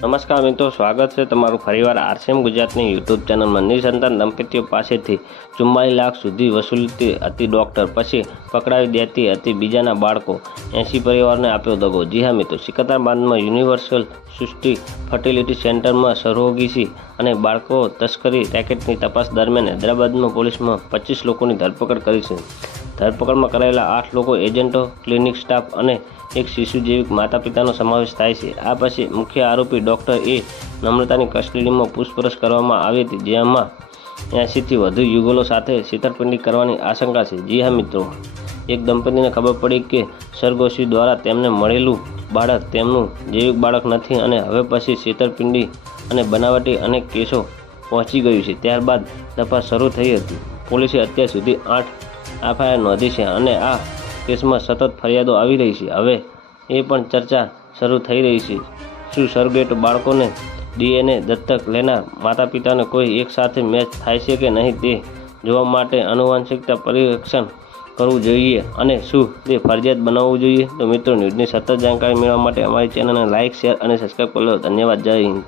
નમસ્કાર મિત્રો, સ્વાગત છે તમારું ફરીવાર આરસીએમ ગુજરાતની યુટ્યુબ ચેનલમાં। નિસંતાન દંપતીઓ પાસેથી 44 લાખ સુધી વસૂલતી હતી ડૉક્ટર, પછી પકડાવી દેતી હતી બીજાના બાળકો, 80 પરિવારને આપ્યો દગો। જી હા મિત્રો, સિકંદરાબાદમાં યુનિવર્સલ સૃષ્ટિ ફર્ટિલિટી સેન્ટરમાં સરોગેસી અને બાળકો તસ્કરી રેકેટની તપાસ દરમિયાન હૈદરાબાદમાં પોલીસમાં 25 લોકોની ધરપકડ કરી છે। ધરપકડમાં કરાયેલા 8 લોકો એજન્ટો, ક્લિનિક સ્ટાફ અને એક શિશુ જેવી માતા પિતાનો સમાવેશ થાય છે। આ પછી મુખ્ય આરોપી ડૉક્ટર એ નમ્રતાની કસ્ટડીમાં પૂછપરછ કરવામાં આવી હતી, જેમાં 80થી વધુ યુગલો સાથે છેતરપિંડી કરવાની આશંકા છે। જી હા મિત્રો, એક દંપતીને ખબર પડી કે સરગોશી દ્વારા તેમને મળેલું બાળક તેમનું જૈવિક બાળક નથી અને હવે પછી છેતરપિંડી અને બનાવટી અનેક કેસો પહોંચી ગયું છે। ત્યારબાદ તપાસ શરૂ થઈ હતી। પોલીસે અત્યાર સુધી 8 એફઆઈઆર નોંધી છે અને આ કેસમાં સતત ફરિયાદો આવી રહી છે। હવે એ પણ ચર્ચા શરૂ થઈ રહી છે, શું સર્ગેટ બાળકોને ડીએનએ દત્તક લેનાર માતા પિતાને કોઈ એક સાથે મેચ થાય છે કે નહીં તે જોવા માટે આનુવંશિકતા પરીક્ષણ કરવું જોઈએ અને શું તે ફરજિયાત બનાવવું જોઈએ? તો મિત્રો, ન્યૂઝની સતત જાણકારી મેળવવા માટે અમારી ચેનલને લાઇક, શેર અને સબસ્ક્રાઈબ કરી લો। ધન્યવાદ। જય હિન્દ।